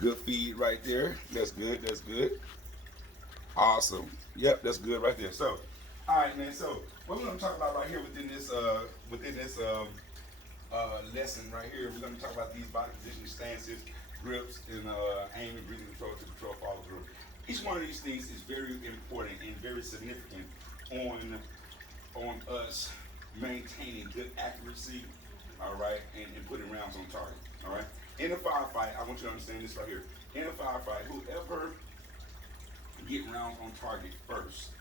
Good feed right there. That's good. That's good. Awesome. Yep, that's good right there. So, all right, man. So, what we're gonna talk about right here within this lesson right here, we're gonna talk about these body position stances, grips, and aiming, breathing control to control follow through. Each one of these things is very important and very significant on us maintaining good accuracy, all right, and putting rounds on target, all right. In a firefight, I want you to understand this right here. In a firefight, whoever get rounds on target first,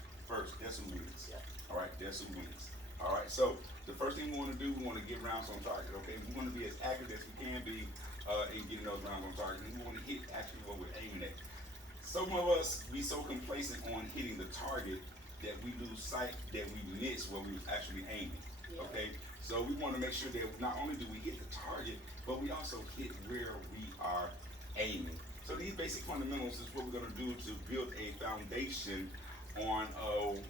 that's who wins. All right, that's who wins. All right, so the first thing we want to do, we want to get rounds on target. Okay, we want to be as accurate as we can be in getting those rounds on target. And we want to hit actually what we're aiming at. Some of us be so complacent on hitting the target that we lose sight, that we miss what we was actually aiming. Yeah. Okay, so we want to make sure that not only do we hit the target, but we also hit where we are aiming. So these basic fundamentals is what we're going to do to build a foundation on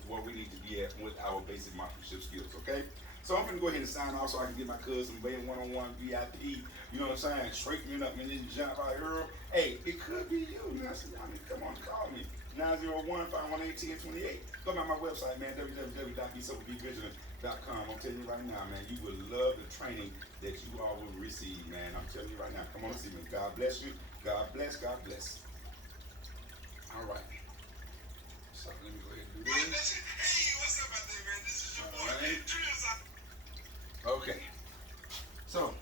where we need to be at with our basic marksmanship skills. Okay, so I'm going to go ahead and sign off so I can get my cousin Bay one-on-one VIP. You know what I'm saying? Straightening up and then jump out here. Hey, it could be you. Man. I mean, come on, call me. 901-518-1028. Go by my website, man, www.besoberbevigilant.com. I'm telling you right now, man, you will love the training that you all will receive, man. I'm telling you right now. Come on and see me. God bless you. God bless. God bless. All right. So let me go ahead and do this. Hey, what's up out there, man? This is your boy. Right. Okay. So,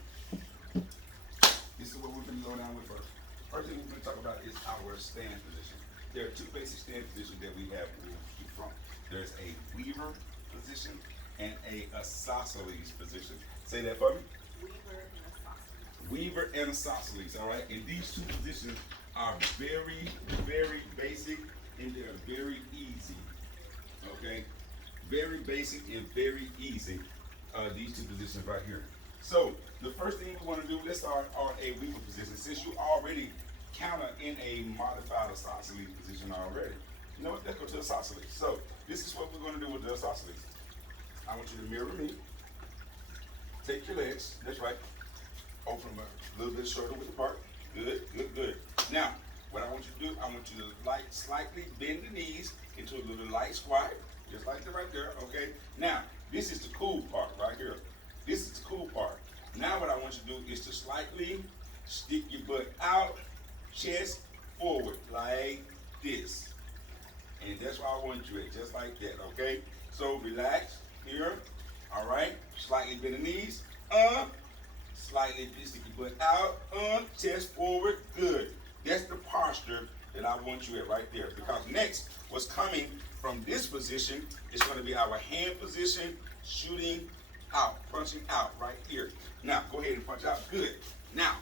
this is what we're going to go down with first. First thing we're going to talk about is our stand position. There are two basic stand positions that we have to keep from. There's a weaver position and a isosceles position. Say that for me. Weaver and isosceles, all right? And these two positions are very, very basic and they're very easy, okay? Very basic and very easy, these two positions right here. So the first thing we want to do, let's start on a weaver position. Since you already counter in a modified isosceles position already, you know what, let's go to isosceles. So this is what we're going to do with the isosceles. I want you to mirror me. Take your legs, that's right. Open them a little bit shorter with the part. Good, good, good. Now, what I want you to do, I want you to slightly bend the knees into a little light squat, just like that right there, okay? Now, this is the cool part right here. This is the cool part. Now what I want you to do is to slightly stick your butt out, chest forward, like this. And that's where I want you at, just like that, okay? So relax here, all right? Slightly bend the knees, slightly stick your butt out, chest forward, good. That's the posture that I want you at right there. Because next, what's coming from this position is going to be our hand position, shooting out, punching out right here. Now, go ahead and punch out. Good. Now,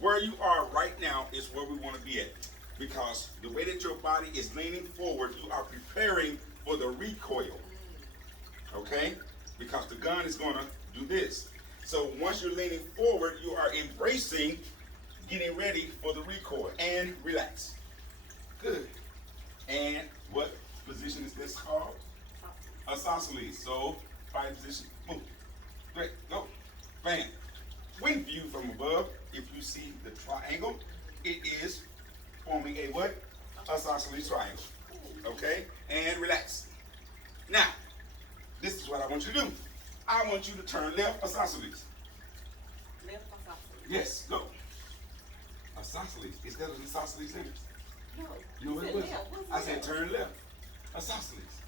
where you are right now is where we want to be at. Because the way that your body is leaning forward, you are preparing for the recoil. Okay? Because the gun is going to do this. So once you're leaning forward, you are embracing getting ready for the recoil. And relax. Good. And what position is this called? Isosceles. So, fight position. Move. Great. Go. Bam. When viewed from above, if you see the triangle, it is forming a what? Isosceles triangle. Okay? And relax. Now, this is what I want you to do. I want you to turn left isosceles. Left isosceles. Yes, go. Isosceles. Is that an isosceles there? No. You know what it was? I said left? turn left. Isosceles.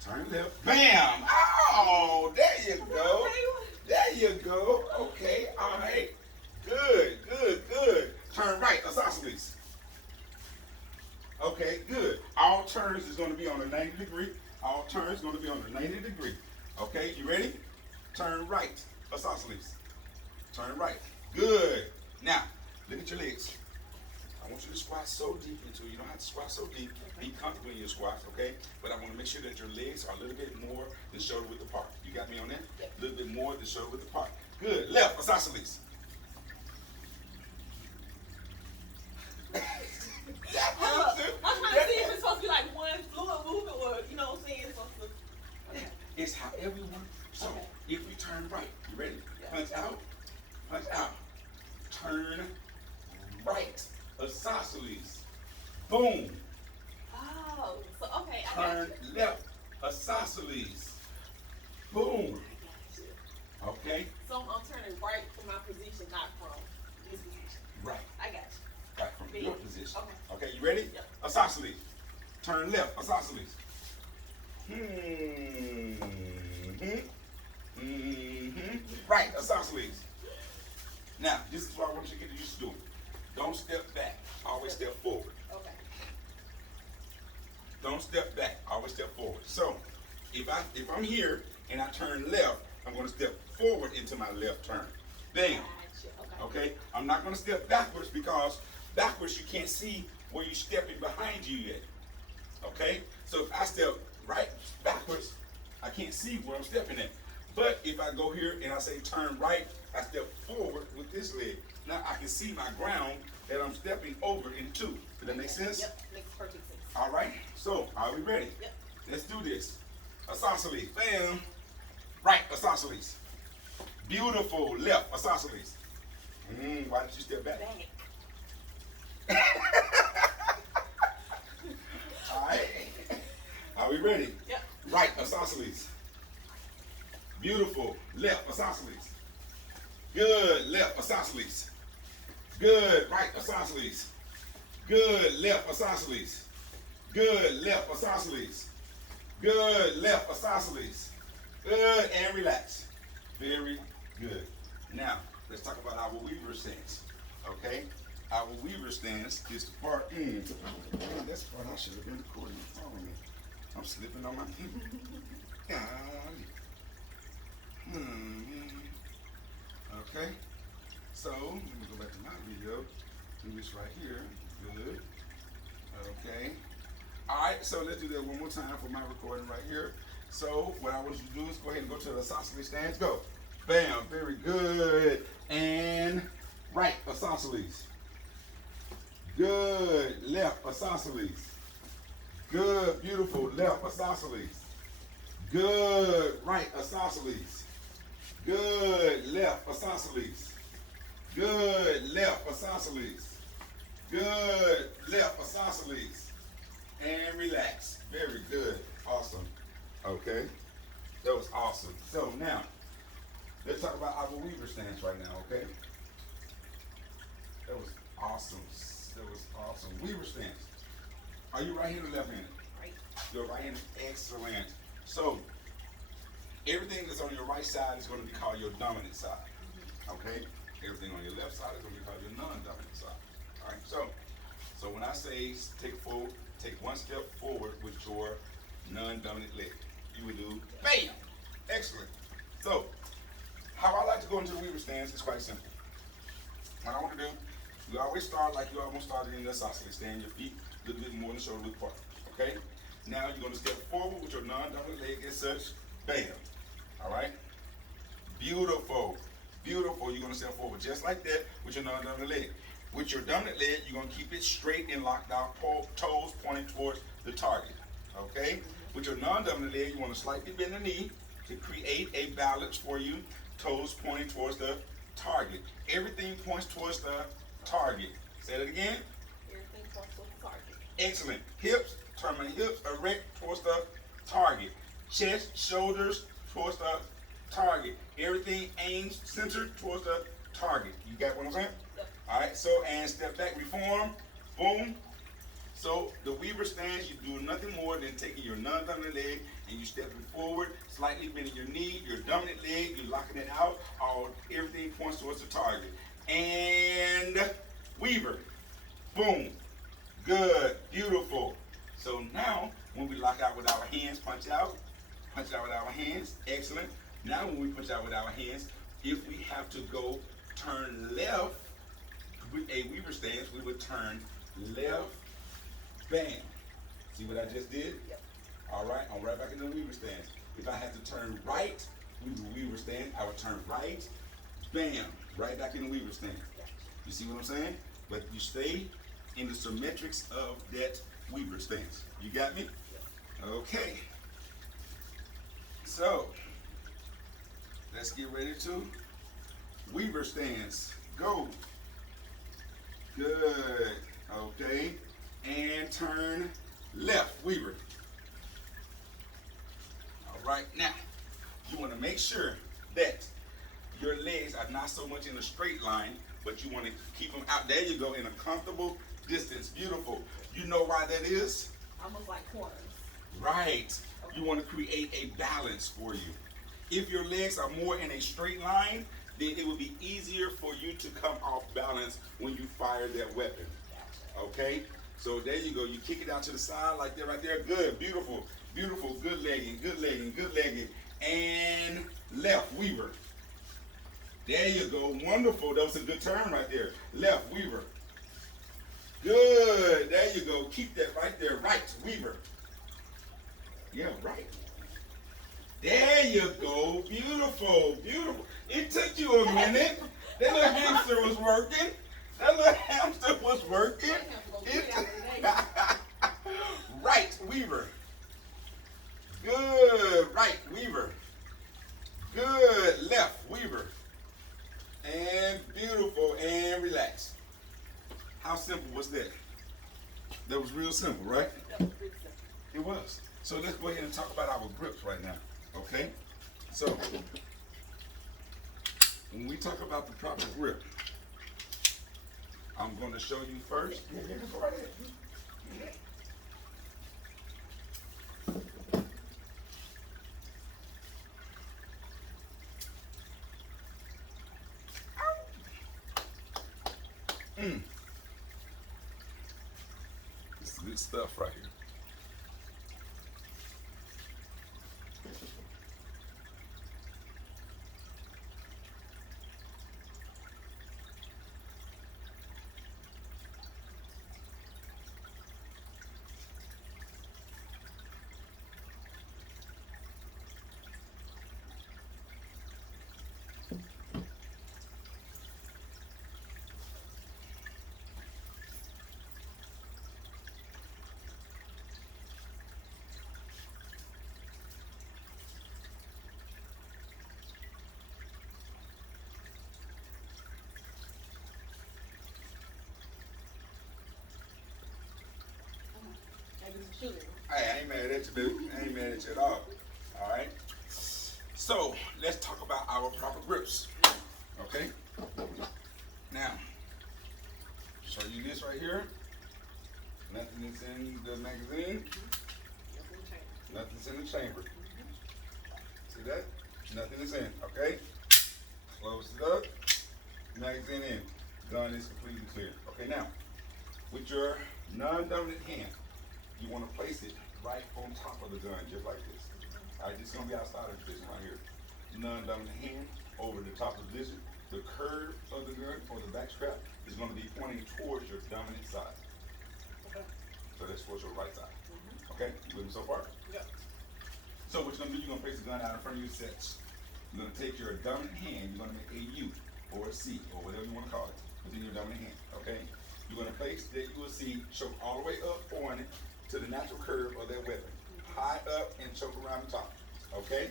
Turn left. Bam! Oh, there you go. There you go. Okay, all right. Good, good, good. Turn right, isosceles. Okay, good. All turns is going to be on a 90 degree. All turns going to be on a 90 degree. Okay, you ready? Turn right, isosceles. Turn right. Good. Now, look at your legs. I want you to squat so deep into it. You don't have to squat so deep. Be comfortable in your squats, okay? But I want to make sure that your legs are a little bit more than shoulder width apart. You got me on that? A little bit more than shoulder width apart. Good. Left, isosceles. I'm trying to see if it's supposed to be like one fluid movement or, you know what I'm saying? It's supposed to. Okay. It's however you want. So, if we turn right, you ready? Punch out, turn right isosceles. Boom. Oh, so okay, I got Turn you. left isosceles. Boom. I got you. Okay. So I'm turning right from my position, not from this position. Right. I got you. Right from Big. your position. Okay. Okay, you ready? Yep. Isosceles. Turn left isosceles. Right isosceles. Now, this is what I want you to get used to doing. Don't step back. Always step forward. Okay. Don't step back. Always step forward. So, if I'm here and I turn left, I'm going to step forward into my left turn. Bam. Gotcha. Okay. Okay? I'm not going to step backwards because backwards you can't see where you're stepping behind you yet. Okay? So if I step right backwards, I can't see where I'm stepping at. But if I go here and I say turn right, I step forward with this leg. Now I can see my ground that I'm stepping over into. Does that make sense? Yep. Makes perfect sense. All right. So are we ready? Yep. Let's do this. Isosceles. Bam. Right isosceles. Beautiful. Left isosceles. Why did you step back? Back. All right. Are we ready? Yep. Right isosceles. Beautiful. Left isosceles. Good. Left isosceles. Good. Right isosceles. Good. Left isosceles. Good. Left isosceles. Good. Left isosceles. Good. And relax. Very good. Now, let's talk about our weaver stance. Okay? Our weaver stance is the part. That's the part I should have been recording. I'm slipping on my. Golly. Okay. So, let me go back to my video. Do this right here. Good. Okay. Alright, so let's do that one more time for my recording right here. So, what I want you to do is go ahead and go to the isosceles stance. Go. Bam. Very good. And right isosceles. Good. Left isosceles. Good. Beautiful. Left isosceles. Good. Right isosceles. Good. Left isosceles. Good. Left isosceles. Good. Left isosceles. And relax. Very good. Awesome. Okay. That was awesome. So now, let's talk about our weaver stance right now, okay? That was awesome. That was awesome. Weaver stance. Are you right-handed or left-handed? Right. You're right-handed. Excellent. So, everything that's on your right side is going to be called your dominant side. Okay? Everything on your left side is going to be called your non-dominant side. All right? So when I say take one step forward with your non-dominant leg, you would do bam. Excellent. So, how I like to go into the weaver stance is quite simple. What I want to do, you always start like you almost started in the isosceles. Stand your feet a little bit more than shoulder width apart. Okay? Now you're going to step forward with your non-dominant leg as such. Bam. All right? Beautiful. Beautiful. You're going to step forward just like that with your non-dominant leg. With your dominant leg, you're going to keep it straight and locked out, toes pointing towards the target. Okay? With your non-dominant leg, you want to slightly bend the knee to create a balance for you, toes pointing towards the target. Everything points towards the target. Say that again. Everything points towards the target. Excellent. Hips, turn my hips erect towards the target. Chest, shoulders towards the target. Everything aims centered towards the target. You got what I'm saying? Yep. All right, so, and step back, reform, boom. So the weaver stance, you do nothing more than taking your non-dominant leg and you stepping forward, slightly bending your knee, your dominant leg, you're locking it out, everything points towards the target. And weaver, boom, good, beautiful. So now, when we lock out with our hands, punch out with our hands, excellent. Now when we punch out with our hands, if we have to go turn left with a weaver stance, we would turn left, bam. See what I just did? Yep. All right, I'm right back in the weaver stance. If I had to turn right with the weaver stance, I would turn right, bam, right back in the weaver stance. You see what I'm saying? But you stay in the symmetrics of that weaver stance. You got me? Okay. So, let's get ready to weaver stance. Go. Good. Okay. And turn left, Weaver. All right. Now, you want to make sure that your legs are not so much in a straight line, but you want to keep them out. There you go, in a comfortable distance. Beautiful. You know why that is? Almost like corners. Right. You want to create a balance for you. If your legs are more in a straight line, then it will be easier for you to come off balance when you fire that weapon. Gotcha. Okay? So there you go. You kick it out to the side like that right there. Good. Beautiful. Beautiful. Good legging. Good legging. Good legging. And left, Weaver. There you go. Wonderful. That was a good turn right there. Left, Weaver. Good. There you go. Keep that right there. Right, Weaver. Yeah, right. There you go. Beautiful. Beautiful. It took you a minute. That little hamster was working. That little hamster was working. Right, Weaver. Good. Right, Weaver. Good. Left, Weaver. And beautiful. And relax. How simple was that? That was real simple, right? That was pretty simple. It was. So let's go ahead and talk about our grips right now. Okay? So, when we talk about the proper grip, I'm going to show you first. Yeah, go right ahead. This is good stuff right here. Hey, I ain't mad at you, baby. I ain't mad at you at all. All right. So let's talk about our proper grips. Okay. Now, show you this right here. Nothing is in the magazine. Nothing's in the chamber. See that? Nothing is in. Okay. Close it up. Magazine in. Gun is completely clear. Okay. Now, with your non-dominant hand, you want to place it right on top of the gun, just like this. All right, this is going to be outside of the position right here. Non-dominant hand over the top of the position. The curve of the gun or the back strap is going to be pointing towards your dominant side. Okay. So that's towards your right side. Okay, you with me so far? Yep. So what you're going to do, you're going to place the gun out in front of your sets. You're going to take your dominant hand, you're going to make a U or a C or whatever you want to call it within your dominant hand. Okay? You're going to place that U or C, choke all the way up on it to the natural curve of that weapon. High up and choke around the top. Okay?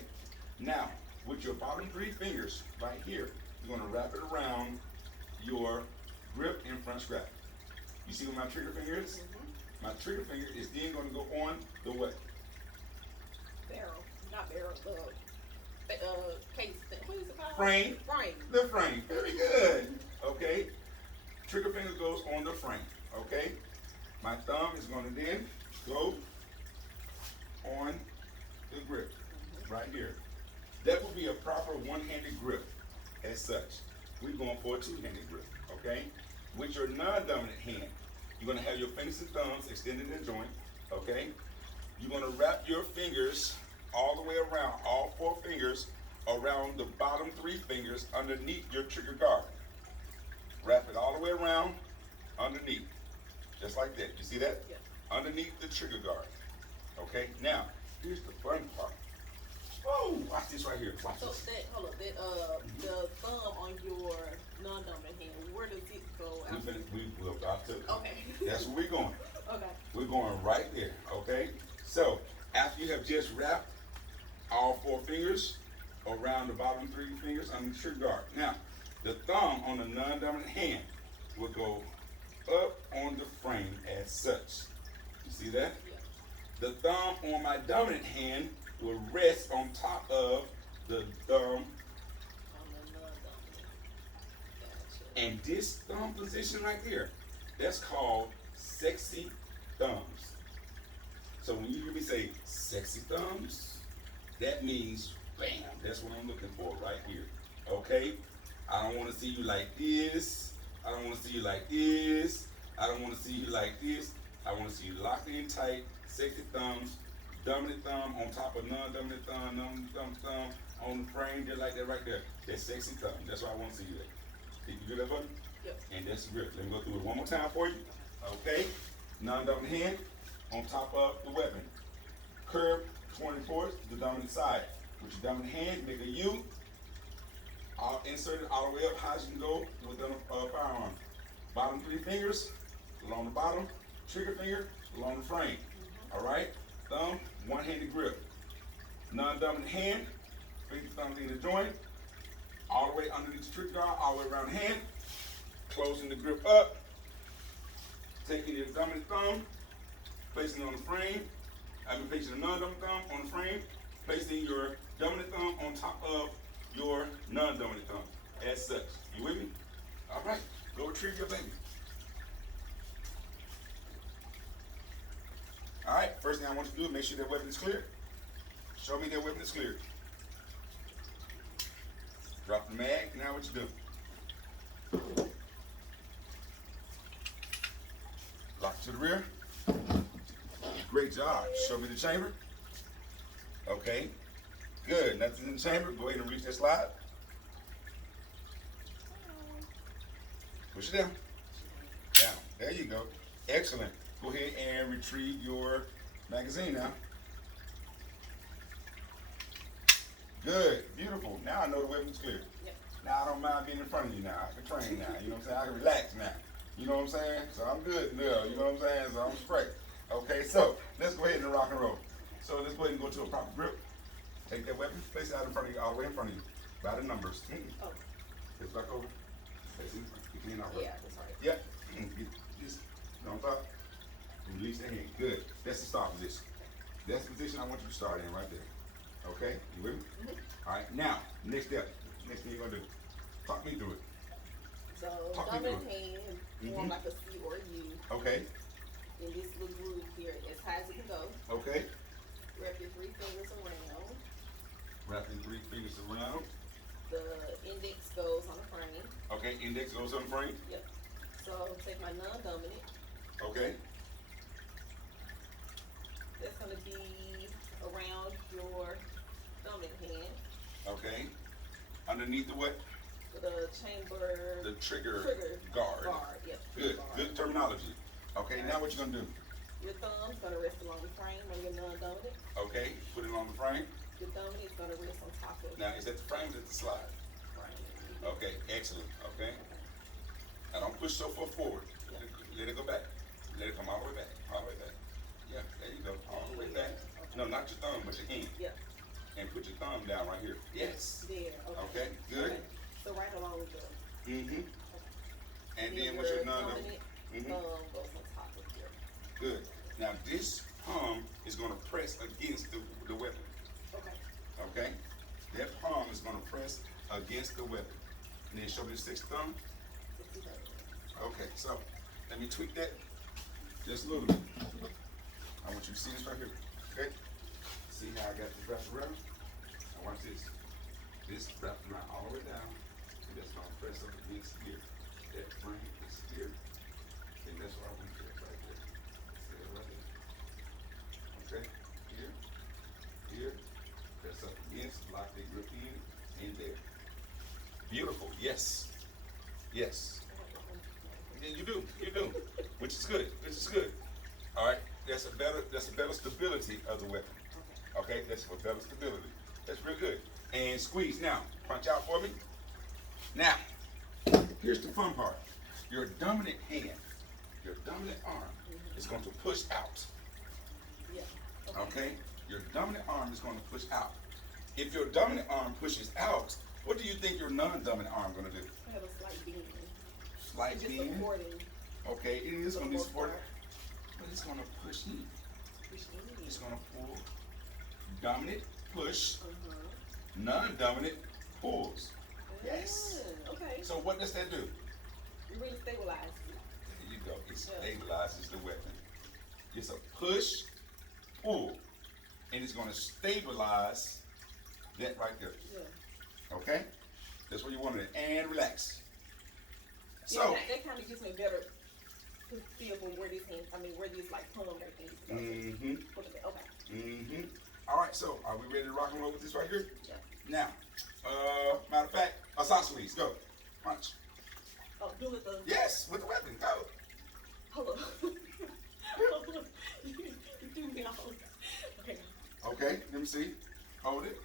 Now, with your bottom three fingers right here, you're going to wrap it around your grip and front strap. You see what my trigger finger is? My trigger finger is then going to go on the what? Barrel. Not barrel. Case. What is it called? Frame. Frame. The frame. Very good. Okay? Trigger finger goes on the frame. Okay? My thumb is going to then go on the grip right here. That would be a proper one-handed grip as such. We're going for a two-handed grip, okay? With your non-dominant hand, you're going to have your fingers and thumbs extended in joint, okay? You're going to wrap your fingers all the way around, all four fingers around the bottom three fingers underneath your trigger guard. Wrap it all the way around underneath, just like that. You see that? Yeah. Underneath the trigger guard. Okay, now, here's the fun part. Oh, watch this right here. Watch So this. the thumb on your non-dominant hand, where does it go? We're about to. Okay. That's where we're going. Okay. We're going right there, okay? So, after you have just wrapped all four fingers around the bottom three fingers on the trigger guard. Now, the thumb on the non-dominant hand will go up on the frame as such. You see that? Yeah. The thumb on my dominant hand will rest on top of the thumb, On the non-dominant. Gotcha. and this thumb position right here, that's called sexy thumbs. So when you hear me say sexy thumbs, that means bam, that's what I'm looking for right here. Okay? I don't want to see you like this. I don't want to see you like this. I don't want to see you like this. I want to see you locked in tight, sexy thumbs, dominant thumb on top of non-dominant thumb, non-dominant thumb on the frame, just like that right there. That's sexy thumb. That's what I want to see you at. Did you do that for me? Yep. And that's real. Let me go through it one more time for you. Okay? Non-dominant hand on top of the weapon. Curve 24 to the dominant side. With your dominant hand, make a U. I'll insert it all the way up high as you can go with the firearm. Bottom 3 fingers along the bottom, trigger finger along the frame. All right? Thumb, one-handed grip. Non-dominant hand, finger thumb in the joint, all the way underneath the trigger guard, all the way around the hand, closing the grip up, taking your dominant thumb, placing it on the frame. Placing the non-dominant thumb on the frame, placing your dominant thumb on top of your non-dominant thumb, as such. You with me? All right, go retrieve your baby. All right, first thing I want you to do is make sure that weapon is clear. Show me that weapon is clear. Drop the mag, now what you do? Lock to the rear. Great job. Show me the chamber. Okay. Good. Nothing's in the chamber. Go ahead and reach that slide. Push it down. Down. There you go. Excellent. Go ahead and retrieve your magazine now. Good. Beautiful. Now I know the weapon's clear. Yep. Now I don't mind being in front of you now. I can train now. You know what I'm saying? I can relax now. You know what I'm saying? So I'm good now. You know what I'm saying? So I'm straight. Okay, so let's go ahead and rock and roll. So let's go ahead and go to a proper grip. Take that weapon, place it out in front of you, all the way in front of you. By the numbers. Oh. It's back over. Place it in front. You clean out. Yeah, that's right. Yep. Get this on top. Release the hand. Good. That's the start position. That's the position I want you to start in right there. Okay? You with me? Mm-hmm. All right. Now, next step. Next thing you're gonna do. Talk me through it. So Talk me dominant through it. hand, Mhm. form like a C or a U. Okay. In this little groove here, as high as it can go. Okay. Wrap your 3 fingers around. Wrapping 3 fingers around. The index goes on the frame. Okay. Index goes on the frame. Yep. So take my non-dominant. Okay. That's gonna be around your dominant hand. Okay. Underneath the what? The chamber. The trigger guard. guard. Yep. Good. Guard. Good terminology. Okay. Now what you gonna do? Your thumb's gonna rest along the frame on your non-dominant. Okay. Put it on the frame. Your dominant is gonna rest on top of the Now is that the frame or is that the slide? frame. Okay. Excellent. Okay. Now don't push so far forward. Let it go back. Let it come all the way back. All the way back. Yeah. There you go. All the way back. No, not your thumb, but your hand. Yep. And put your thumb down right here. Yes. There. Okay. Good. Okay. So right along with the. Mm-hmm. And then what's your non-dominant? Thumb goes on top of your. Good. Now this palm is going to press against the weapon. Okay. Okay? That palm is going to press against the weapon. And then show me the 6th thumb. Okay, so let me tweak that just a little bit. I want you to see this right here. Okay? See how I got this wrapped around? Now watch this. This wrapped around all the way down. And that's going to press up against here. That frame is here. And that's what I want to do right there. See that right there? Okay? Here. Here. Press up against, lock the grip in there. Beautiful. Yes. Yes. Yeah, you do. Which is good. All right. That's a better stability of the weapon. Okay. That's for better stability. That's real good. And squeeze. Now, punch out for me. Now, here's the fun part. Your dominant hand, your dominant arm is going to push out. Yeah. Okay? Your dominant arm is going to push out. If your dominant arm pushes out, what do you think your non-dominant arm going to do? I have a slight bend. Slight Just bend. supporting. Okay, it is going to be supported, but it's going to push in. It's going to pull. Dominant, push. Non-dominant, pulls. Yes. Okay. So what does that do? It really stabilizes it. There you go. It stabilizes the weapon. It's a push, pull, and it's going to stabilize that right there. Yeah. Okay? That's what you wanted. And relax. Yeah, So that kind of gives me a better feel for where this hand, where this like palm and everything is supposed to go. Okay. All right, so are we ready to rock and roll with this right here? Yeah. Now, matter of fact, isosceles, go. Punch. Oh, do it the. Yes, with the weapon, go. Hold on. Hold on. You threw me off. Okay. Okay, let me see. Hold it.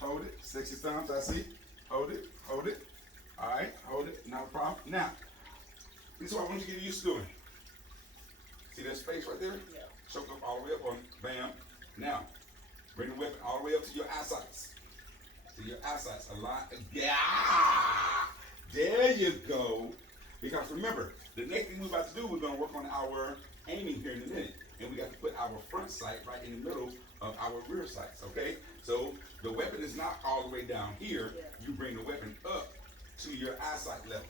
Hold it. Sexy thumbs, I see. Hold it. Hold it. All right, hold it. Not a problem. Now, this is what I want you to get used to doing. See that space right there? Yeah. Choke up all the way up on it. Bam. Now, bring the weapon all the way up to your eye sights. To your eye sights. A lot. Yeah. There you go. Because remember, the next thing we're about to do, we're going to work on our aiming here in a minute. And we got to put our front sight right in the middle of our rear sights, okay? So the weapon is not all the way down here. Yeah. You bring the weapon up to your eyesight level.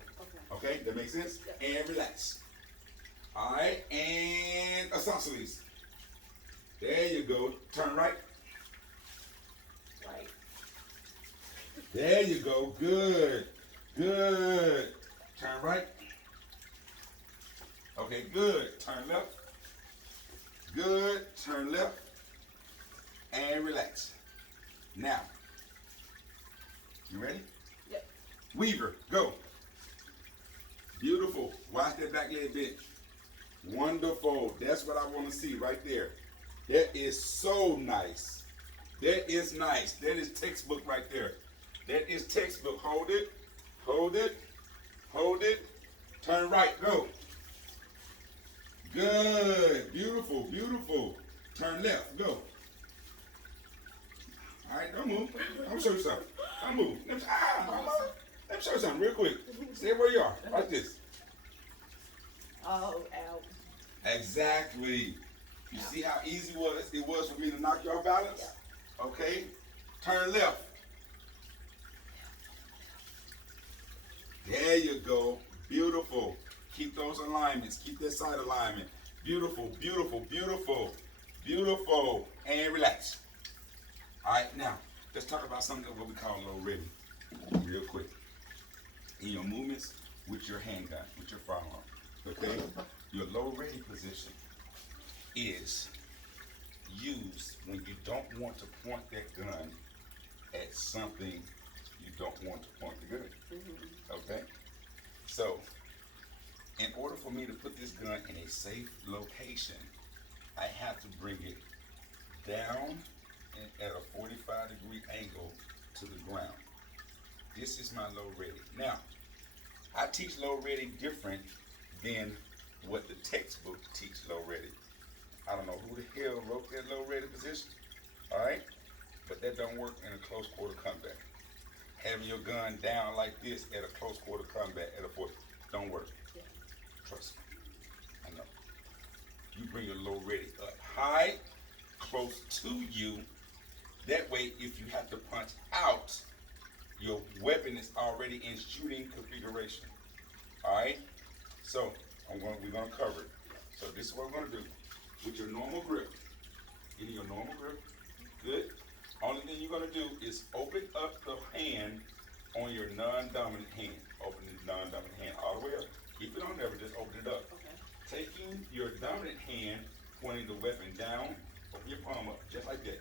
Okay. Okay, that makes sense? Yeah. And relax. All right, and isosceles. There you go. Turn right. Right. There you go. Good. Good. Turn right. Okay, good. Turn left. Good. Turn left. And relax. Now, you ready? Yep. Weaver, go. Beautiful. Watch that back leg bend. Wonderful. That's what I want to see right there. That is so nice. That is nice. That is textbook right there. That is textbook. Hold it. Hold it. Hold it. Turn right. Go. Good. Beautiful. Beautiful. Turn left. Go. All right. Don't move. I'm show you something. Don't move. Let me show you something real quick. Stay where you are. Like this. Oh, ow. Exactly. You see how easy it was for me to knock you off balance? Yeah. Okay. Turn left. There you go. Beautiful. Keep those alignments. Keep that side alignment. Beautiful, beautiful, beautiful, beautiful. And relax. All right, now, let's talk about something that what we call low ready. Real quick. In your movements with your handgun, with your firearm. Okay? Your low ready position is used when you don't want to point that gun at something you don't want to point the gun. Okay? So, in order for me to put this gun in a safe location, I have to bring it down at a 45-degree angle to the ground. This is my low ready. Now, I teach low ready different than what the textbook teach low ready. I don't know who the hell wrote that low ready position, all right? But that don't work in a close quarter combat. Having your gun down like this at a close quarter combat at a 40, don't work. Yeah. Trust me, I know. You bring your low ready up high, close to you. That way, if you have to punch out, your weapon is already in shooting configuration. All right? So, we're going to cover it. So this is what we're going to do. With your normal grip, getting your normal grip, good. Only thing you're going to do is open up the hand on your non-dominant hand. Open the non-dominant hand all the way up. Keep it on there, but just open it up. Okay. Taking your dominant hand, pointing the weapon down, open your palm up, just like that.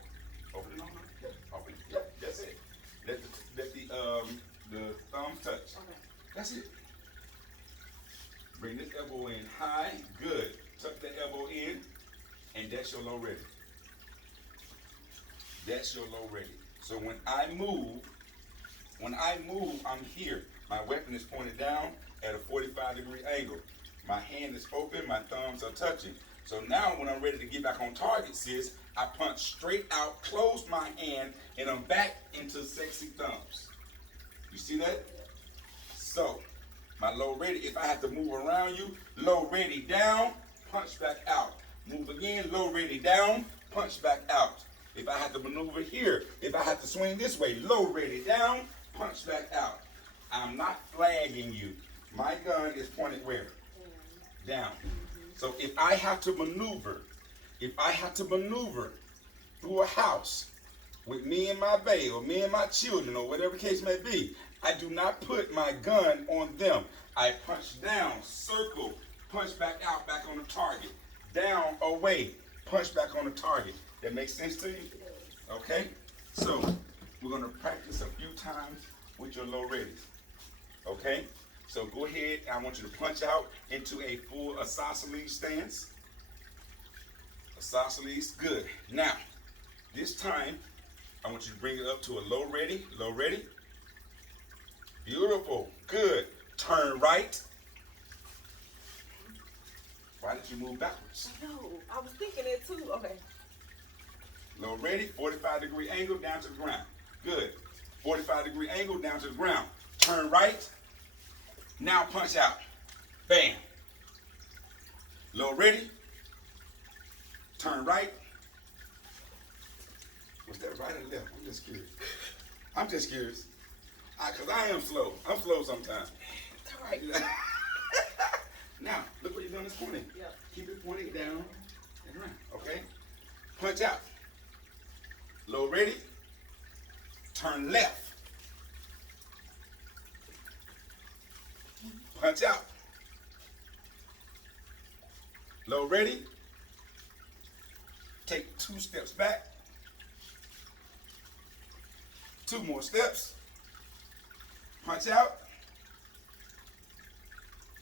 Open it on up. Yep. Open it. Yep. That's it. Let the thumbs touch. Okay. That's it. Bring this elbow in high. Good. Tuck the elbow in, and that's your low ready. That's your low ready. So when I move, I'm here. My weapon is pointed down at a 45-degree angle. My hand is open, my thumbs are touching. So now when I'm ready to get back on target, sis, I punch straight out, close my hand, and I'm back into sexy thumbs. You see that? So My low ready, if I have to move around you, low ready down, punch back out. Move again, low ready down, punch back out. If I have to maneuver here, if I have to swing this way, low ready down, punch back out. I'm not flagging you. My gun is pointed where? Down. So if I have to maneuver through a house with me and my bae or me and my children or whatever case may be, I do not put my gun on them. I punch down, circle, punch back out, back on the target. Down, away, punch back on the target. That makes sense to you? Okay? So, we're going to practice a few times with your low readies. Okay? So go ahead, I want you to punch out into a full isosceles stance. Isosceles, good. Now, this time, I want you to bring it up to a low ready. Low ready. Beautiful, good. Turn right. Why did you move backwards? I know, I was thinking it too. Okay. Low ready, 45-degree angle down to the ground. Good. 45-degree angle down to the ground. Turn right. Now punch out. Bam. Low ready. Turn right. Was that right or left? I'm just curious. I'm just curious. Because I am slow. I'm slow sometimes. All right. Now, look what you're doing. It's pointing. Yeah. Keep it pointing down and around. Okay? Punch out. Low ready. Turn left. Punch out. Low ready. Take 2 steps back. 2 more steps. Punch out.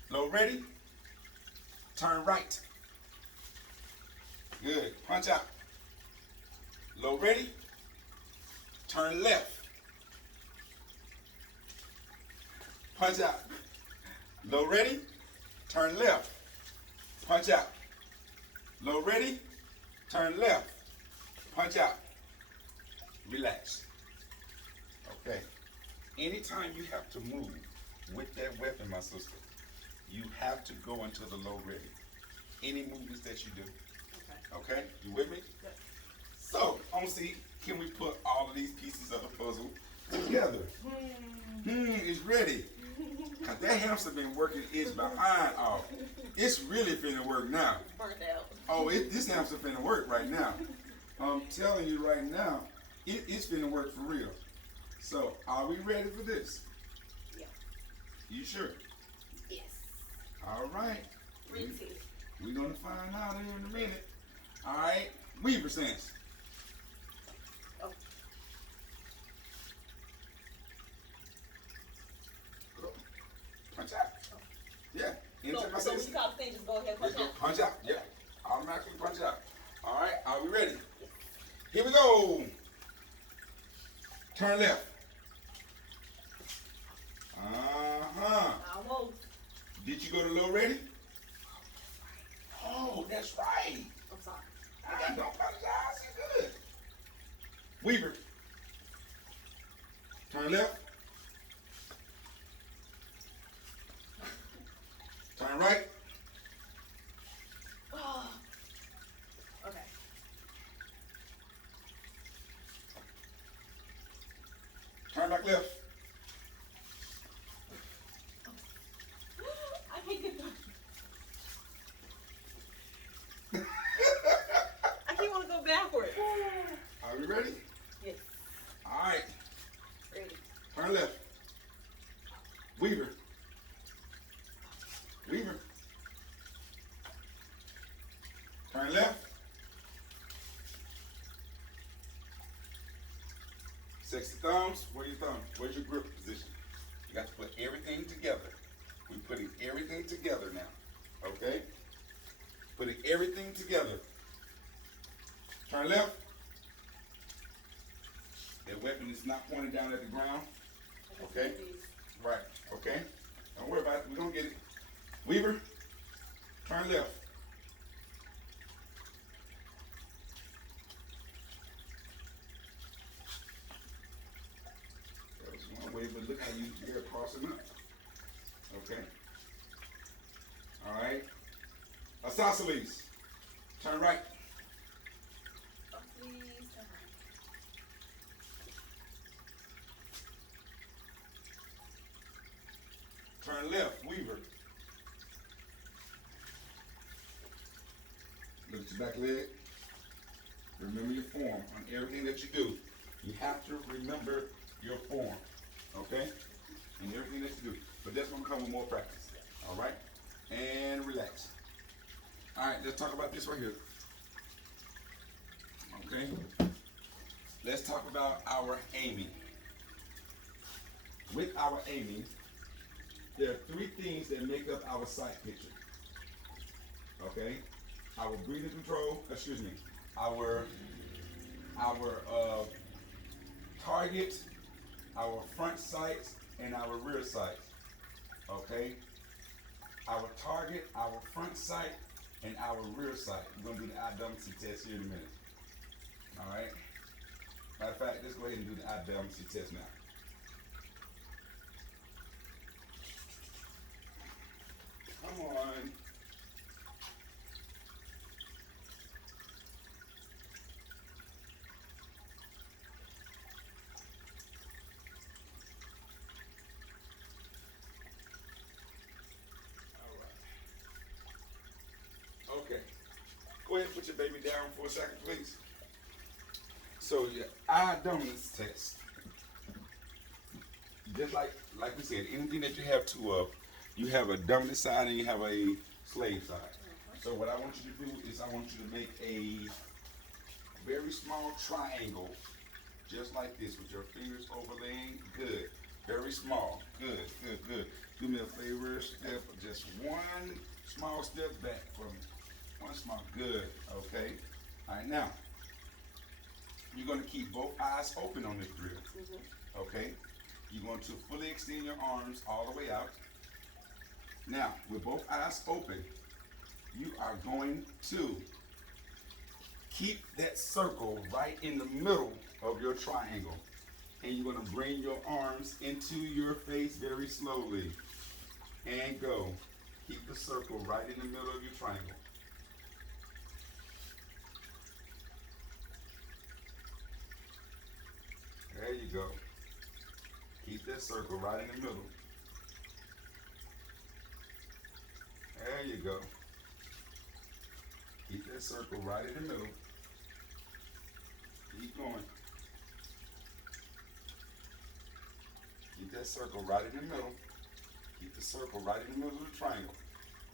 Low ready. Turn right. Good. Punch out. Low ready. Turn left. Punch out. Low ready. Turn left. Punch out. Low ready. Turn left. Punch out. Relax. Okay. Anytime you have to move with that weapon, my sister, you have to go into the low ready. Any movements that you do. Okay? You with me? Yes. So, I want to see, can we put all of these pieces of the puzzle together? It's ready. Cause that hamster been working its behind off. It's really finna work now. Burnt out. Oh, this hamster finna work right now. I'm telling you right now, it's finna work for real. So, are we ready for this? Yeah. You sure? Yes. All right. Retest. We're gonna find out here in a minute. All right. Weaver sense. Oh. Punch out. Yeah. Anytime I So say when you call the thing, just go ahead and punch let's go. out. Punch out. Yeah. Automatically punch out. All right. Are we ready? Here we go. Turn left. Almost. Did you go to low ready? Oh, that's right. I'm sorry. I don't apologize. You're good. Weaver. Turn left. Turn right. Oh. Okay. Turn back left. I can't get done. I keep want to go backwards. Are we ready? Yes. All right. Ready. Turn left. Weaver. Weaver. Turn left. Sexy thumbs. Where's your thumb? Where's your grip position? You got to put everything together. We're putting everything together now. Okay? Putting everything together. Turn left. That weapon is not pointed down at the ground. Okay? Right. Okay? Don't worry about it. We're going to get it. Weaver. Turn left. That was one way, but look how you're crossing up. Okay? Isosceles. Turn right. Please turn right. Turn left. Weaver. Look at your back leg. Remember your form on everything that you do. You have to remember your form, okay? And everything that you do. But that's going to come with more practice, all right? And relax. All right, let's talk about this right here. Okay? Let's talk about our aiming. With our aiming, there are three things that make up our sight picture. Okay? Our breathing control, our target, our front sights, and our rear sights. Okay? Our target, our front sight, and our rear sight. We're going to do the eye delicacy test here in a minute. Alright? Matter of fact, let's go ahead and do the eye delicacy test now. Come on. Okay. Go ahead and put your baby down for a second, please. So your eye dominance test. Just like we said, anything that you have two of, you have a dominant side and you have a slave side. So what I want you to do is I want you to make a very small triangle, just like this, with your fingers overlaying. Good. Very small. Good, good, good. Do me a favor, step just one small step back from me. One small, good, okay. All right, now, you're gonna keep both eyes open on this drill, okay? You're going to fully extend your arms all the way out. Now, with both eyes open, you are going to keep that circle right in the middle of your triangle. And you're gonna bring your arms into your face very slowly. And go. Keep the circle right in the middle of your triangle. There you go. Keep that circle right in the middle. There you go. Keep that circle right in the middle. Keep going. Keep that circle right in the middle. Keep the circle right in the middle of the triangle.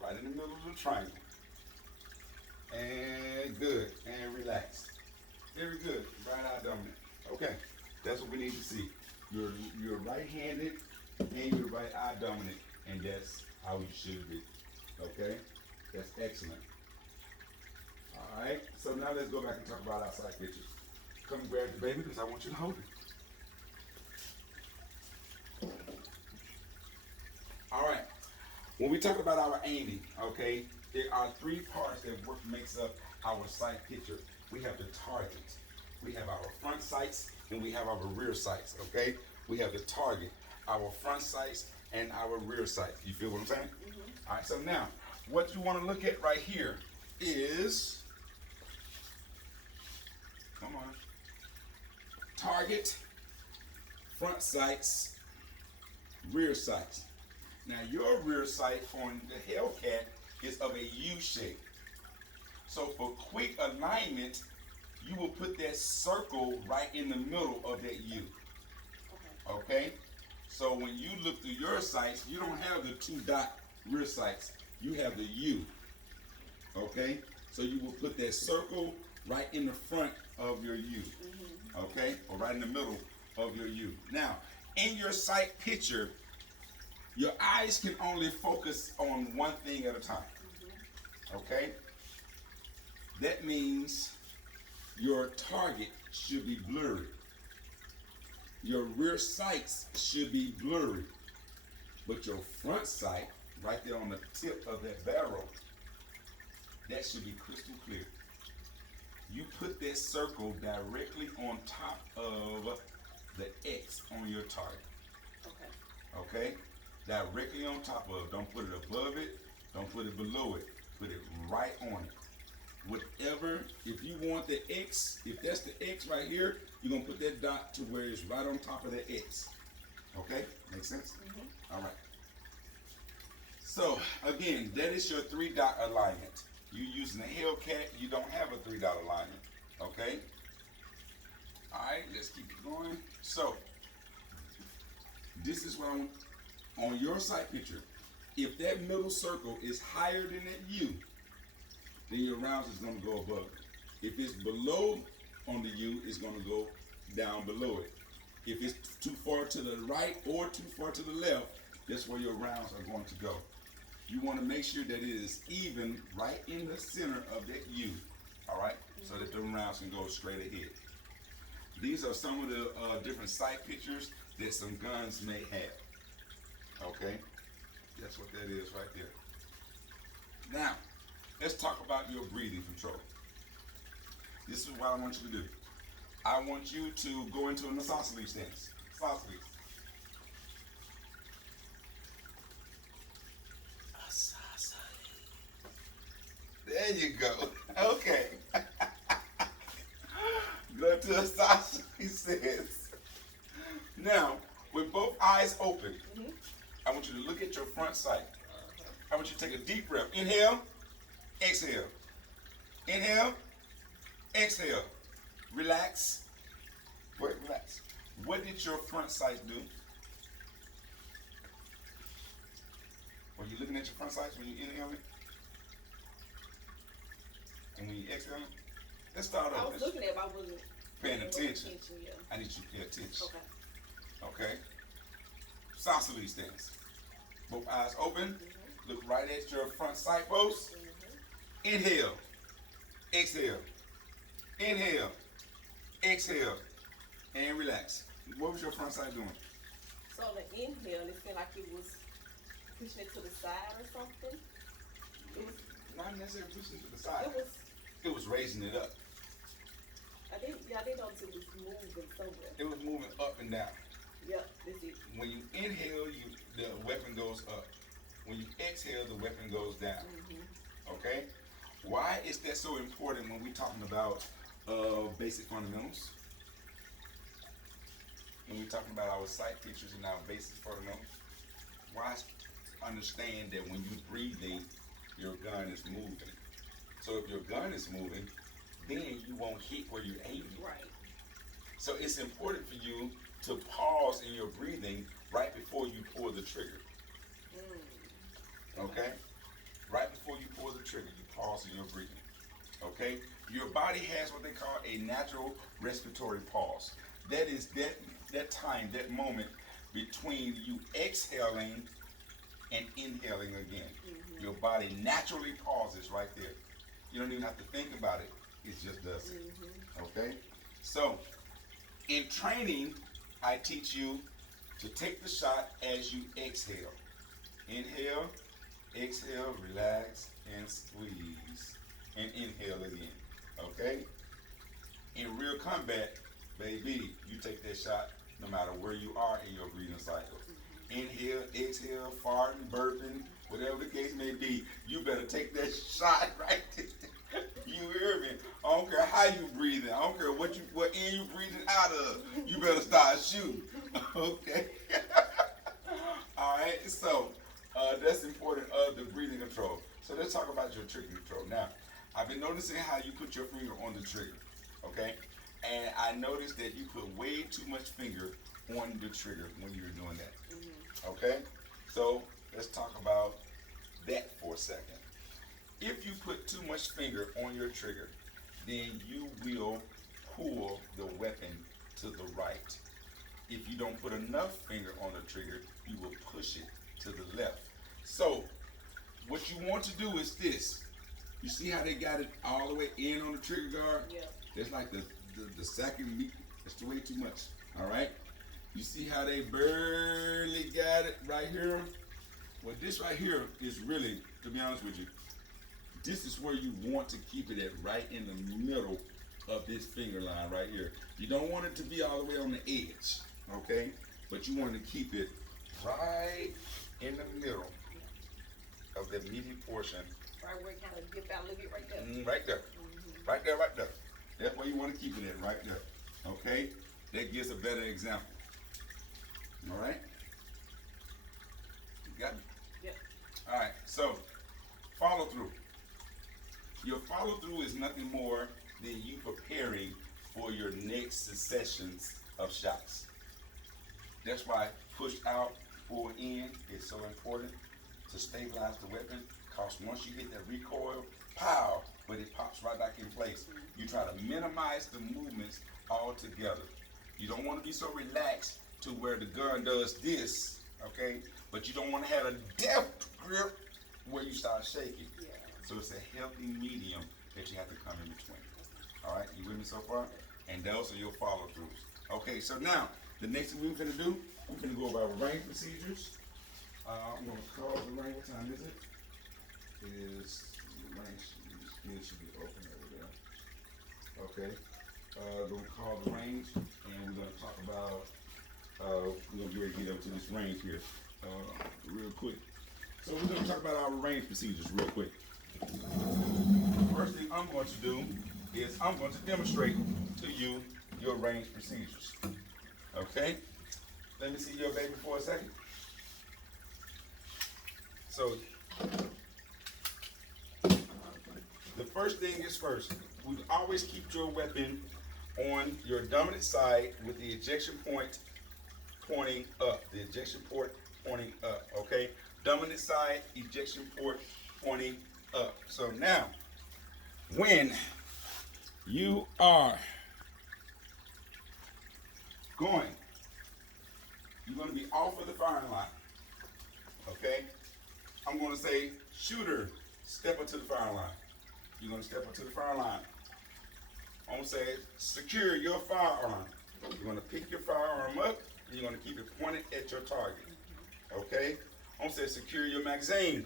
Right in the middle of the triangle. And good. And relax. Very good. Right eye dominant. Okay. That's what we need to see. You're right-handed and you're right eye dominant. And that's how you should be. Okay? That's excellent. Alright. So now let's go back and talk about our sight pictures. Come and grab the baby because I want you to hold it. Alright. When we talk about our aiming, okay, there are three parts that makes up our sight picture. We have the target. We have our front sights and we have our rear sights, okay? We have the target, our front sights, and our rear sights. You feel what I'm saying? All right, so now, what you want to look at right here is, come on, target, front sights, rear sights. Now, your rear sight on the Hellcat is of a U shape. So for quick alignment, you will put that circle right in the middle of that U. Okay? So when you look through your sights, you don't have the two dot rear sights. You have the U. Okay? So you will put that circle right in the front of your U. Okay? Or right in the middle of your U. Now, in your sight picture, your eyes can only focus on one thing at a time. Okay? That means your target should be blurry. Your rear sights should be blurry. But your front sight, right there on the tip of that barrel, that should be crystal clear. You put that circle directly on top of the X on your target. Okay? Directly on top of it. Don't put it above it. Don't put it below it. put it right on it. Whatever, if you want the X, if that's the X right here, you're gonna put that dot to where it's right on top of the X. Okay, makes sense? Mm-hmm. All right. So again, that is your 3-dot alignment. You using a Hellcat, you don't have a 3-dot alignment. Okay. All right, let's keep it going. So this is what I'm on your sight picture. If that middle circle is higher than that U, then your rounds is going to go above it. If it's below on the U, it's going to go down below it. If it's too far to the right or too far to the left, that's where your rounds are going to go. You want to make sure that it is even right in the center of that U, all right, so that the rounds can go straight ahead. These are some of the different sight pictures that some guns may have, okay? That's what that is right there. Now, let's talk about your breathing control. This is what I want you to do. I want you to go into an isosceles stance. Isosceles. There you go. Okay. Go to isosceles stance. Now, with both eyes open, I want you to look at your front sight. I want you to take a deep breath. Inhale, exhale. Inhale, exhale. Relax. Wait, relax. What did your front sight do? Were you looking at your front sights when you inhaling? And when you exhaling? Let's start I over. was looking at it, but I wasn't Paying attention. Yeah. I need you to pay attention. Okay. Okay? Isosceles stance. Both eyes open. Look right at your front sight post. Inhale. Exhale. Inhale. Exhale. And relax. What was your front sight doing? So the inhale, it felt like it was pushing it to the side or something. It was. Not necessarily pushing it to the side. It was. It was raising it up. I did notice it was moving somewhere. It was moving up and down. Yep, that's it. When you inhale, the weapon goes up. When you exhale, the weapon goes down. Okay? Why is that so important when we're talking about basic fundamentals? When we're talking about our sight pictures and our basic fundamentals? Why understand that when you're breathing, your gun is moving? So if your gun is moving, then you won't hit where you're aiming. Right. So it's important for you to pause in your breathing right before you pull the trigger. Okay? Right before you pull the trigger, you pause in your breathing. Okay? Your body has what they call a natural respiratory pause. That is that time, that moment between you exhaling and inhaling again. Your body naturally pauses right there. You don't even have to think about it. It just does it. Okay? So, in training, I teach you to take the shot as you exhale. Inhale, exhale, relax, and squeeze. And inhale again. Okay? In real combat, baby, you take that shot no matter where you are in your breathing cycle. Inhale, exhale, farting, burping, whatever the case may be, you better take that shot right there. You hear me? I don't care how you breathing. I don't care what end you breathing out of. You better start shooting. Okay? All right? So, that's important of the breathing control. So let's talk about your trigger control. Now, I've been noticing how you put your finger on the trigger. Okay? And I noticed that you put way too much finger on the trigger when you were doing that. Okay? So, let's talk about that for a second. If you put too much finger on your trigger, then you will pull the weapon to the right. If you don't put enough finger on the trigger, you will push it to the left. So, what you want to do is this. You see how they got it all the way in on the trigger guard? Yeah. It's like the second meat. It's way too much. All right? You see how they barely got it right here? Well, this right here is really, to be honest with you, this is where you want to keep it at, right in the middle of this finger line right here. You don't want it to be all the way on the edge, okay? But you want to keep it right in the middle of the meaty portion Right where it kind of dip out a little bit right there. Right there. Right there, right there. That's where you want to keep it at, right there. Okay? That gives a better example. All right? You got me? Yep. All right, so follow through. Your follow through is nothing more than you preparing for your next successions of shots. That's why push out, pull in is so important to stabilize the weapon. Because once you hit that recoil, pow, but it pops right back in place. You try to minimize the movements altogether. You don't want to be so relaxed to where the gun does this, okay? But you don't want to have a deft grip where you start shaking. Yeah. So it's a healthy medium that you have to come in between. All right, you with me so far? And those are your follow throughs. Okay, so now the next thing we're gonna do, we're gonna go over our range procedures. I'm gonna call the range. What time is it? It is the range. It should be open over there. Okay. Gonna call the range, and we're gonna talk about. We're gonna get ready to get up to this range here, real quick. So we're gonna talk about our range procedures real quick. First thing I'm going to do is I'm going to demonstrate to you your range procedures. Okay? Let me see your baby for a second. So, the first thing is first. We always keep your weapon on your dominant side with the ejection point pointing up. The ejection port pointing up. Okay? Dominant side, ejection port pointing up. So now, when you are going, you're going to be off of the firing line. Okay? I'm going to say, shooter, step up to the firing line. You're going to step up to the firing line. I'm going to say, secure your firearm. You're going to pick your firearm up, and you're going to keep it pointed at your target. Okay? I'm going to say, secure your magazine.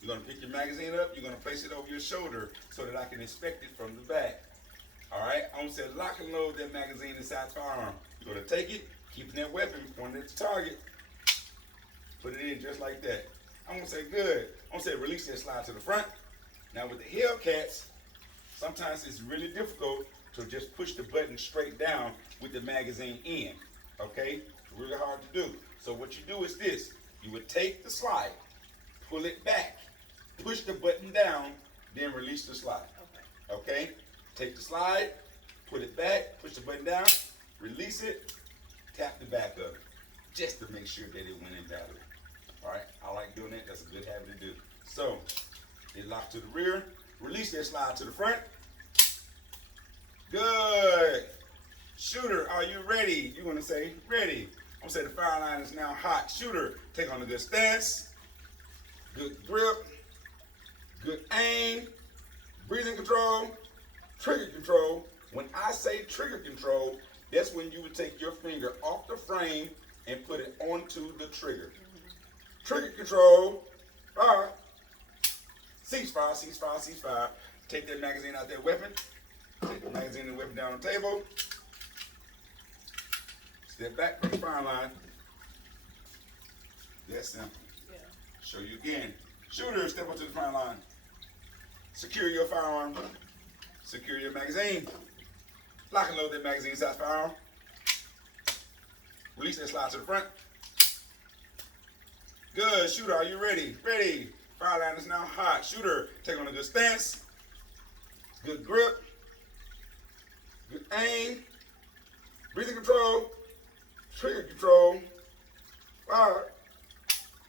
You're going to pick your magazine up. You're going to place it over your shoulder so that I can inspect it from the back. All right? I'm going to say, lock and load that magazine inside the firearm. You're going to take it, keeping that weapon pointed at the target. Put it in just like that. I'm going to say, good. I'm going to say, release that slide to the front. Now, with the Hellcats, sometimes it's really difficult to just push the button straight down with the magazine in. Okay? It's really hard to do. So what you do is this. You would take the slide, pull it back, push the button down, then release the slide. Okay? Take the slide, put it back, push the button down, release it, tap the back of it, just to make sure that it went in battery. All right? I like doing that. That's a good habit to do. So, it locked to the rear. Release that slide to the front. Good. Shooter, are you ready? You're going to say, ready. I'm going to say the fire line is now hot. Shooter, take on a good stance. Good grip. Good aim. Breathing control. Trigger control. When I say trigger control, that's when you would take your finger off the frame and put it onto the trigger. Trigger control. Fire. Ceasefire, ceasefire, ceasefire. Take that magazine out that weapon. Take the magazine and the weapon down on the table. Step back from the firing line. That's simple. Yeah. Show you again. Shooter, step up to the firing line. Secure your firearm. Secure your magazine. Lock and load that magazine inside the firearm. Release that slide to the front. Good. Shooter, are you ready? Ready. Fire line is now hot. Shooter, take on a good stance. Good grip. Good aim. Breathing control. Trigger control. Fire.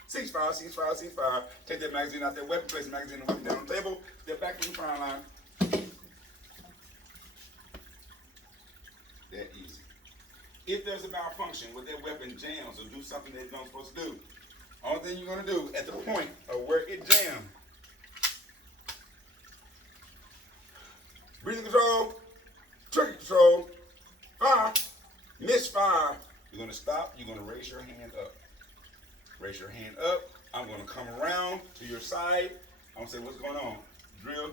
Ceasefire, ceasefire, ceasefire. Take that magazine out that weapon. Place the magazine and weapon down on the table. Step back from the fire line. That easy. If there's a malfunction with that weapon jams or do something that it's not supposed to do, only thing you're going to do at the point of where it jammed, breathing control, trigger control, fire, misfire. You're going to stop. You're going to raise your hand up. Raise your hand up. I'm going to come around to your side. I'm going to say, what's going on? Drill,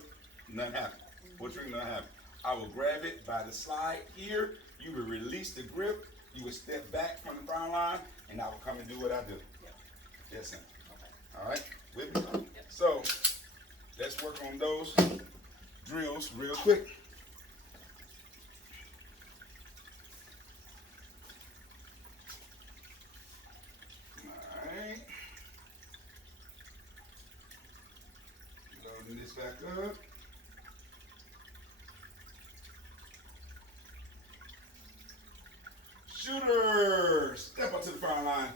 nothing happened. What trigger, nothing happened. I will grab it by the slide here. You will release the grip. You will step back from the fire line, and I will come and do what I do. That's simple. Okay. All right? With me? Yep. So, let's work on those drills real quick. Alright. Loading this back up. Shooter, step up to the firing line.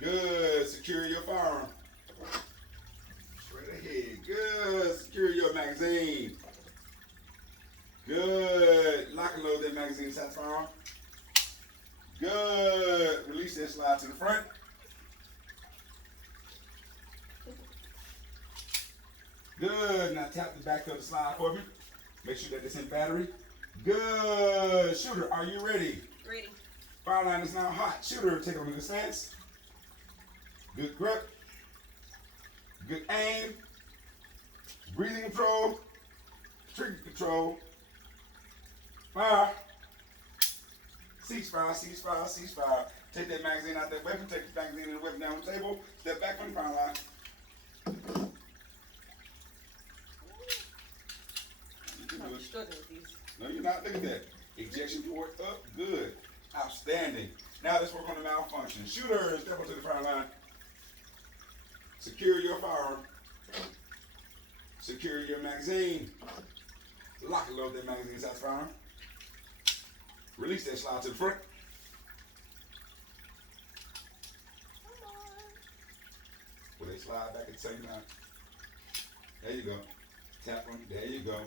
Good, secure your firearm. Straight ahead, good, secure your magazine. Good, lock and load that magazine inside the firearm. Good, release that slide to the front. Good, now tap the back of the slide for me. Make sure that it's in battery. Good, shooter, are you ready? Ready. Fire line is now hot. Shooter, take on the stance. Good grip. Good aim. Breathing control. Trigger control. Fire. Ceasefire, ceasefire, ceasefire. Take that magazine out that weapon. Take the magazine and the weapon down the table. Step back from the fire line. You can do it. Struggling with these. No, you're not. Look at that. Ejection port up. Good. Outstanding. Now let's work on the malfunction. Shooter, step up to the fire line. Secure your firearm. Secure your magazine. Lock and load that magazine inside the firearm. Release that slide to the front. Will they slide back at the same time? There you go. Tap them. There you go.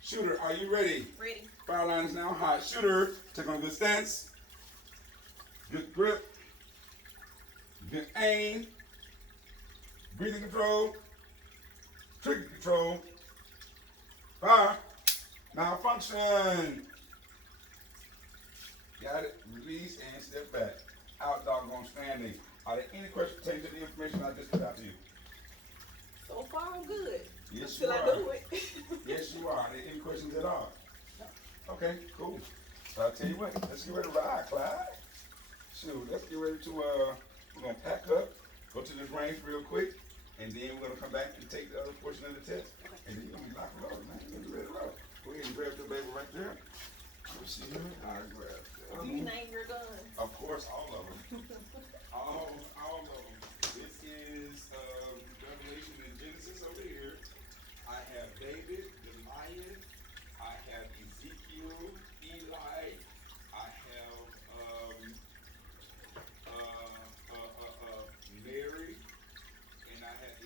Shooter, are you ready? Ready. Fire line is now hot. Shooter, take on a good stance. Good grip. Good aim. Breathing control. Trigger control. Fire. Malfunction. Got it. Release and step back. Out doggone standing. Are there any questions pertaining to the information I just put out to you? So far, I'm good. Yes, you Until are. I do it. Yes, you are. Are there any questions at all? Okay, cool. So I'll tell you what, let's get ready to ride, Clyde. Shoot, let's get ready to, we're going to pack up, go to this range real quick, and then we're going to come back and take the other portion of the test. And then you're going to be locked and loaded, man. You're going to be ready to roll. Go ahead and grab the baby right there. Let me see here. I'll grab the Do you name your guns? Of course, all of them. all of them. This is Revelation and Genesis over here. I have David, Goliath. I have Ezekiel, Eli. I have Mary, and I have I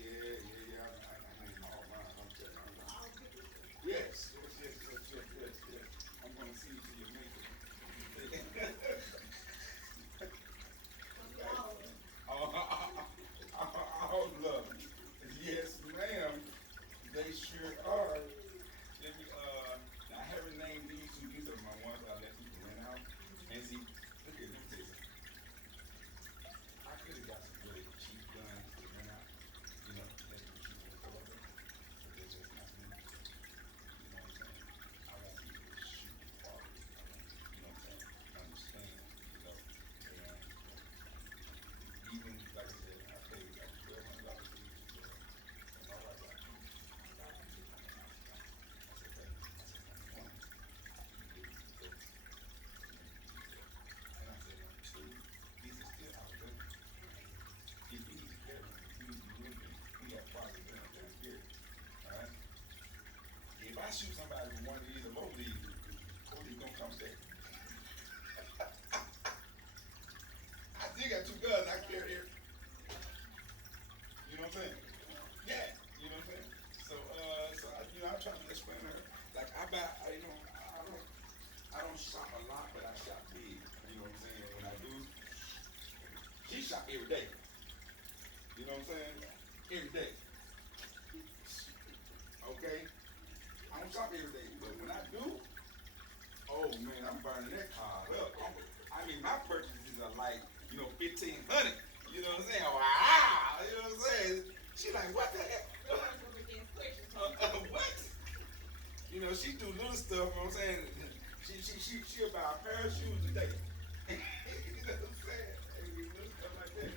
named all mine. I'm checking. Yes. I'm gonna see you till you make it. All love. Yes, ma'am. They sure are. Let me I haven't named these two. These are my ones I let people rent out. And see, look at them. I could have got some really cheap guns to rent out. You know, let them shoot with color. But they're just not me. You know what I'm saying? I want people to shoot with quality. You know what I'm saying? Understand, you know. And even like I said, I paid like $1,200 for each. And all I got. If I shoot somebody with one of these or both of these, Cody's gonna come stay. I still got two guns I carry here. You know what I'm saying? Yeah, you know what I'm saying? So I'm trying to explain to her. Like I don't shop a lot, but I shop big. You know what I'm saying? When I do, she shop every day. You know what I'm saying? Every day. Okay? I don't shop every day, but when I do, oh man, I'm burning that car up. I mean, my purchases are like, $1,500. You know what I'm saying? Wow! You know what I'm saying? She like, what the heck? What? She do little stuff. You know what I'm saying? She'll buy a pair of shoes a day. You know what I'm saying? Little stuff like that.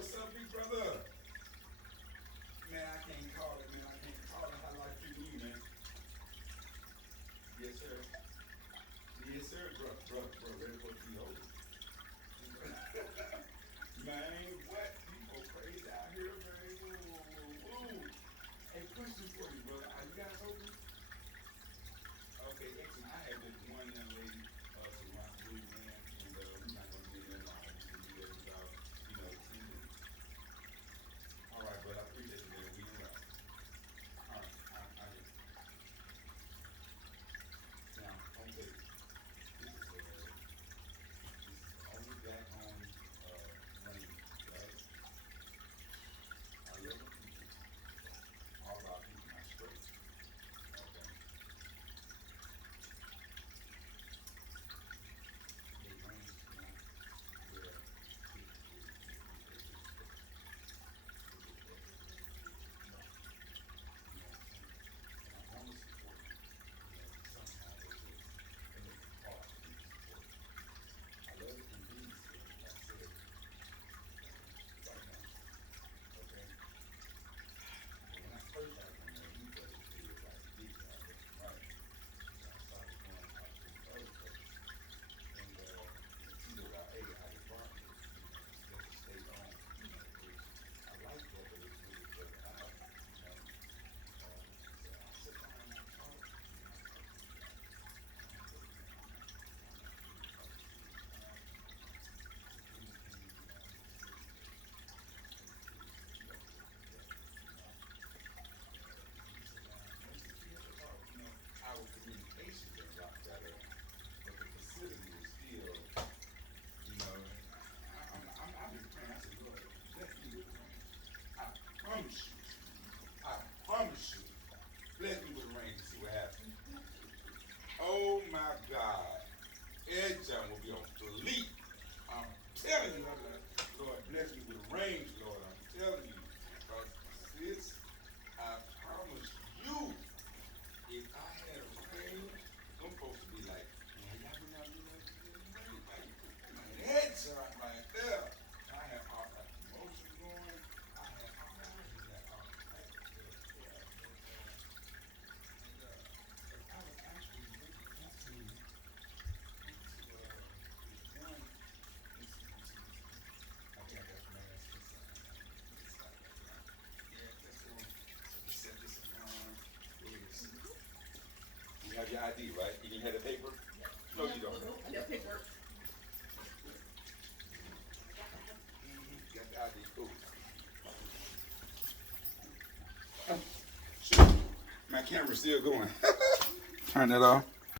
what's up, big brother? Man, I can't call it, man. I can't call it how life treating you, man. Yes, sir. Yes, sir, bro, ready for the over. Man, what? People crazy out here, man. Woo. Hey, question for you, brother. Are you guys open? Okay, excellent. I have this one young lady, some rock blue, man, and we're not gonna be there long. We'll be there in about, 10 minutes. All right, brother. I appreciate you, man. We in route. All right, I get it. Now, okay. This is only back on rain, right? I love the people. All about people, not straight. Okay. It rains, where and I want to support you. Sometimes it makes it hard for me to support you. I love the convenience of it, like I said, right now. Okay? When I first started coming there, you put it was like big out there, right? So I started going out to other places. And either hey, I was brought here, just to stay on, I like that, but it's really further out, so I sit down and I talk, our communications are a lot better, but the facility is still, I'm just praying. I said, Lord, bless me with the rain. I promise you, bless me with the rain to see what happens. Oh my God, Ed John will be on fleek. I'm telling you, Lord, bless me with the rain, Lord. I'm telling you, because sis, I promise you. If I had a rain, them folks would be like, man, y'all been out doing rain, man, that's right there. I had all that emotion going. I had all that. And I was actually looking into one. I think I got the man. Yeah, let's go. So set this alarm. You have your ID, right? You didn't have the paper? No, you don't. I got paperwork. Got the ID, cool. Shoot, my camera's still going. Turn that off.